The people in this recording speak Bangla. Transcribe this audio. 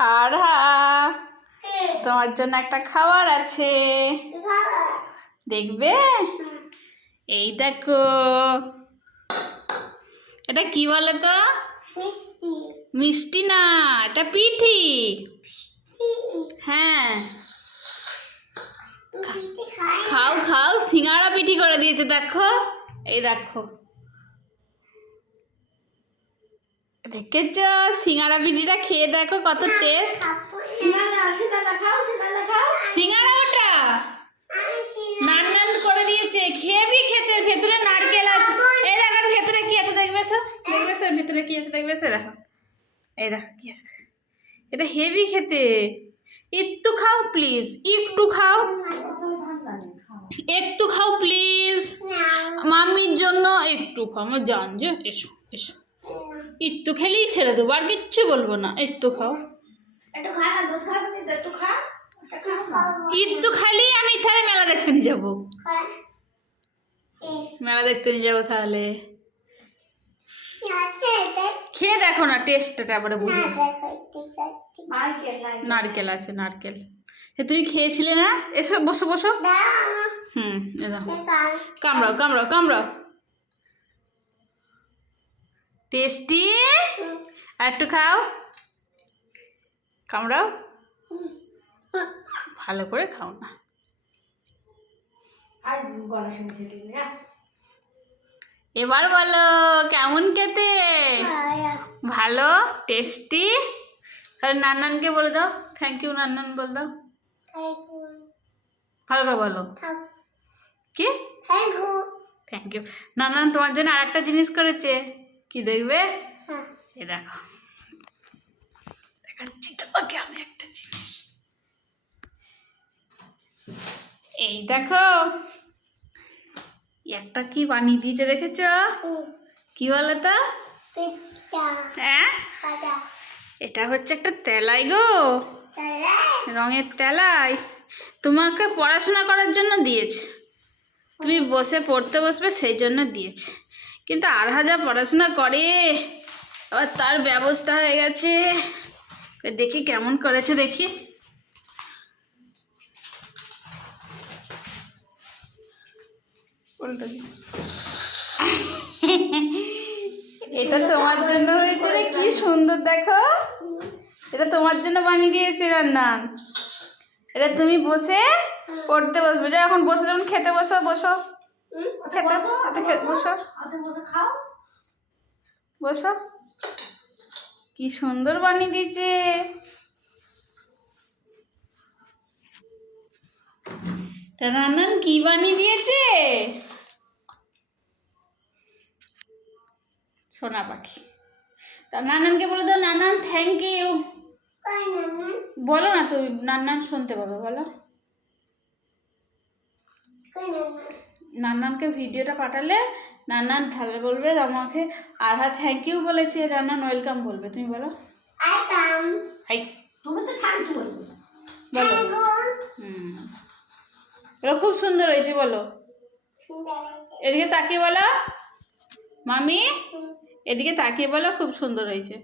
আর তোমার জন্য একটা খাবার আছে, দেখবে? এই দেখো, এটা কি বলে তো? মিষ্টি না, এটা পিঠি। হ্যাঁ, খাও খাও, সিঙ্গাড়া পিঠি করে দিয়েছে দেখো। এই দেখো, দেখেছ? সিঙ্গাড়া পিঠিটা খেয়ে দেখো কত টেস্ট। সিঙ্গাড়া ওটা নান করে দিয়েছে, খেবি? খেতে ভেতরে নারকেল আছে। এই দেখো ভেতরে কি আছে, দেখবে সো? দেখবে সো ভেতরে কি আছে, দেখবে সো? দেখো, এই দেখো কি আছে। এটা হেভি খেতে। একটু খাও প্লিজ, একটু খাও, একটু খাও প্লিজ, মাম্মির জন্য একটু খাও। আমার জান যে, এসো এসো, একটু খেলেই ছেড়ে দেবো, আর কিচ্ছু বলবো না। একটু খাও, একটু খালি আমি তাহলে মেলা দেখতে নিয়ে যাবো, মেলা দেখতে নিয়ে যাবো তাহলে। খেয়ে দেখো না, টেস্টটা তারপরে বুঝবে। নারকেল আছে, নারকেল। তুমি খেয়েছিলে না? এসো বসো বসো। কামড়াও কামড়াও কামড়াও, টেস্টি। আর একটু খাও, কামড়াও, ভালো করে খাও না। এবার বলো কেমন খেতে? ভালো, টেস্টি। তাহলে নান্নানকে বলে দাও থ্যাংক ইউ। নান্নান বল দাও, ভালো করে বলো। কি? Thank you. নান্নান তোমার জন্য আর একটা জিনিস করেছে, কি দেখবে? এ দেখো, দেখাচ্ছি তোমাকে আমি একটা জিনিস। এই দেখো, একটা কি বানিয়ে দিয়েছে দেখেছ? কি বলো তো? হ্যাঁ, এটা হচ্ছে একটা তেলাই গো, রঙের তেলাই। তোমাকে পড়াশোনা করার জন্য দিয়েছে, তুমি বসে পড়তে বসবে সেই জন্য দিয়েছে। কিন্তু আর হাজার পড়াশোনা করে, আবার তার ব্যবস্থা হয়ে গেছে। দেখি কেমন করেছে, দেখি। এটা তোমার জন্য হয়েছে রে, কি সুন্দর দেখো। এটা তোমার জন্য বানিয়ে দিয়েছি রান্নান। এটা তুমি বসে পড়তে বসবে, যা এখন বসে, যখন খেতে বসো, বসো খেতে, বসো বসো। কি সুন্দর বানিয়ে দিয়েছে। রান্নান কি বানিয়ে দিয়েছে? সোনা পাখি। তা নানানকে বলে দাও, নানান থ্যাংক ইউ বলো না, তুমি নানান শুনতে পাবে, বলো। নানানকে ভিডিওটা পাঠালে নানান তাহলে বলবে আমাকে আরহা থ্যাংক ইউ বলেছে, নানান ওয়েলকাম বলবে। তুমি বলো, হাই। তুমি তো থ্যাংক ইউ বলো। এটা খুব সুন্দর হয়েছে, বলো। এদিকে তাকিয়ে বলো, মামি এদিকে তাকিয়ে বলো, খুব সুন্দর হয়েছে।